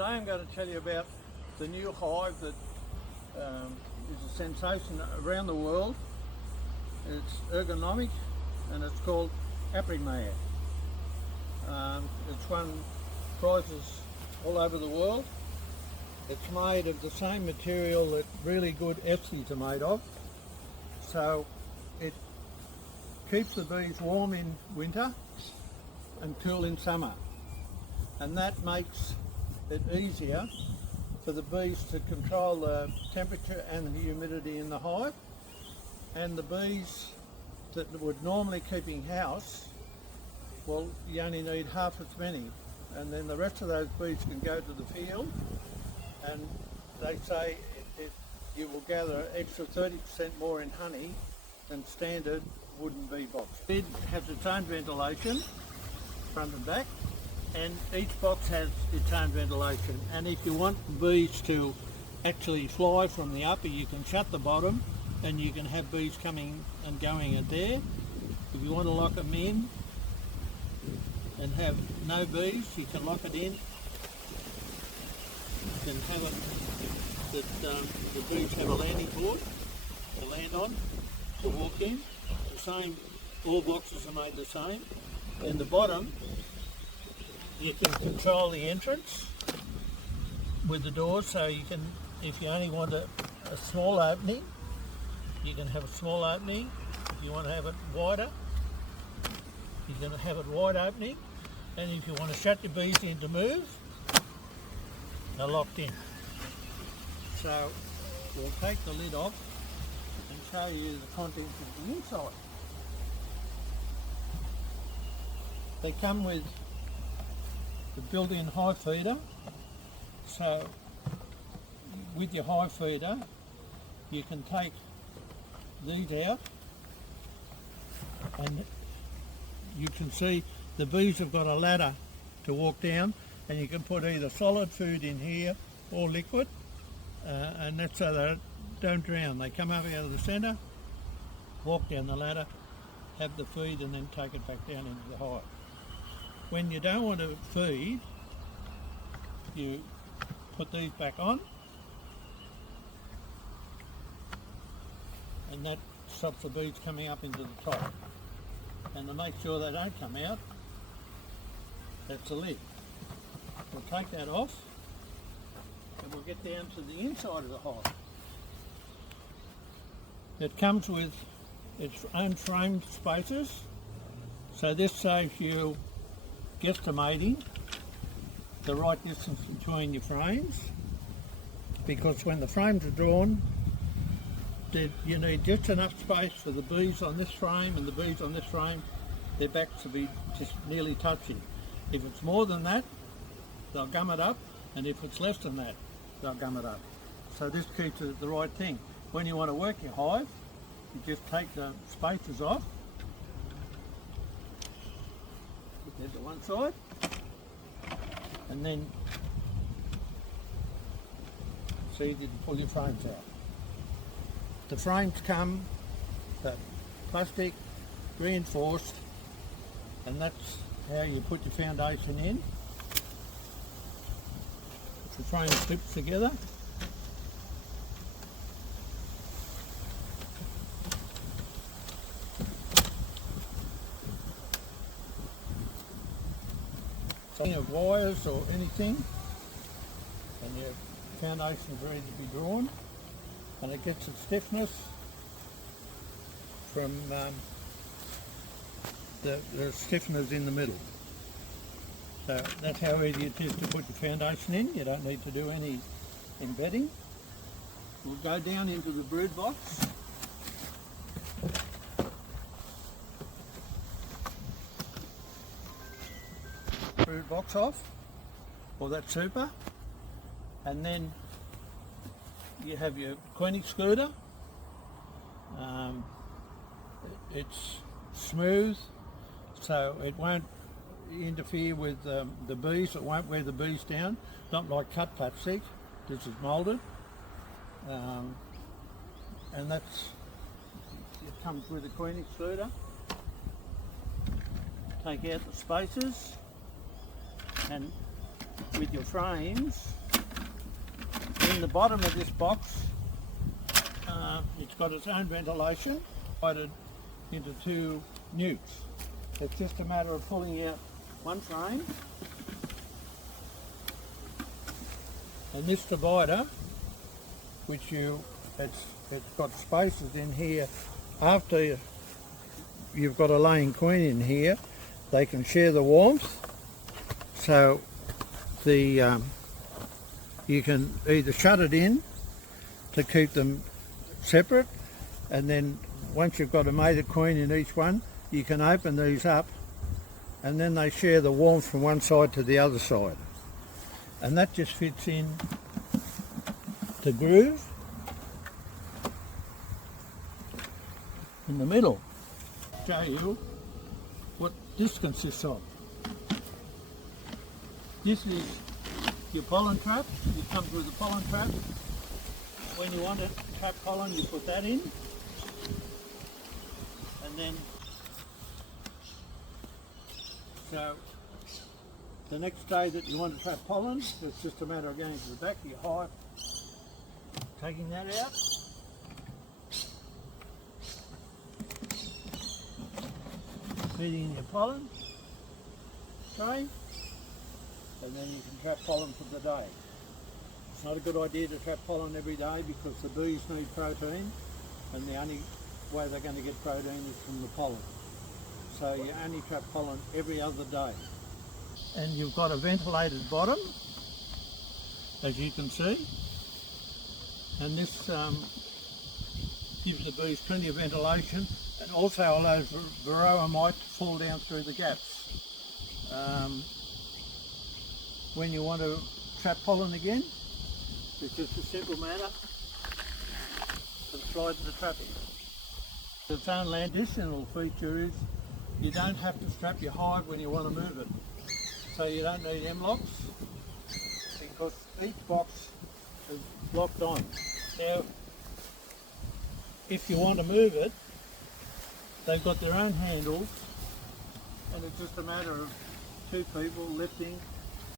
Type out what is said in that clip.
Today I'm going to tell you about the new hive that is a sensation around the world. It's ergonomic and it's called Apimaye. It's won prizes all over the world. It's made of the same material that really good Epsies are made of. So it keeps the bees warm in winter and cool in summer. And that makes it easier for the bees to control the temperature and the humidity in the hive. And the bees that would normally keeping house, well, you only need half as many. And then the rest of those bees can go to the field, and they say you will gather extra 30% more in honey than standard wooden bee box. It has its own ventilation, front and back, and each box has its own ventilation. And if you want the bees to actually fly from the upper, you can shut the bottom and you can have bees coming and going in there. If you want to lock them in and have no bees, you can lock it in. You can have it that the bees have a landing board to land on, to walk in. The same, all boxes are made the same. And the bottom, you can control the entrance with the doors, so you can, if you only want a small opening, you can have a small opening. If you want to have it wider, you can have it wide opening. And if you want to shut your bees in to move, they're locked in. So we'll take the lid off and show you the contents of the inside. They come with the built-in hive feeder. So with your hive feeder, you can take these out, and you can see the bees have got a ladder to walk down, and you can put either solid food in here or liquid, and that's so they don't drown. They come up out of the centre, walk down the ladder, have the feed, and then take it back down into the hive. When you don't want to feed, you put these back on, and that stops the bees coming up into the top. And to make sure they don't come out, that's the lid. We'll take that off and we'll get down to the inside of the hive. It comes with its own framed spaces, so this saves you guesstimating the right distance between your frames, because when the frames are drawn, you need just enough space for the bees on this frame and the bees on this frame, their backs to be just nearly touching. If it's more than that, they'll gum it up, and if it's less than that, they'll gum it up. So this keeps it the right thing. When you want to work your hive, you just take the spaces off, put that to one side, and then see if you can pull your frames out. The frames come plastic, reinforced, and that's how you put your foundation in. The frame clips together. Any of wires or anything, and your foundation's ready to be drawn, and it gets its stiffness from the stiffeners in the middle. So that's how easy it is to put your foundation in. You don't need to do any embedding. We'll go down into the brood box. Brood box off, or that super, and then you have your queen excluder. It's smooth, so it won't interfere with the bees. It won't wear the bees down. Not like cut plastic. This is moulded, and it comes with a queen excluder. Take out the spaces and with your frames, in the bottom of this box, it's got its own ventilation, divided into 2 nukes. It's just a matter of pulling out one frame, and this divider, which it's got spaces in here. After you've got a laying queen in here, they can share the warmth, so you can either shut it in to keep them separate, and then once you've got a mated queen in each one, you can open these up, and then they share the warmth from one side to the other side, and that just fits in the groove in the middle. Show you what this consists of. This is your pollen trap. You come through the pollen trap. When you want to trap pollen, you put that in, and then so the next day that you want to trap pollen, it's just a matter of going to the back of your hive, taking that out, feeding in your pollen tray, and then you can trap pollen for the day. It's not a good idea to trap pollen every day because the bees need protein, and the only way they're going to get protein is from the pollen. So you only trap pollen every other day. And you've got a ventilated bottom, as you can see, and this gives the bees plenty of ventilation, and also allows varroa mite to fall down through the gaps. When you want to trap pollen again, it's just a simple matter of sliding the trap in. Its own additional feature is you don't have to strap your hive when you want to move it. So you don't need M-locks because each box is locked on. Now, if you want to move it, they've got their own handles, and it's just a matter of 2 people lifting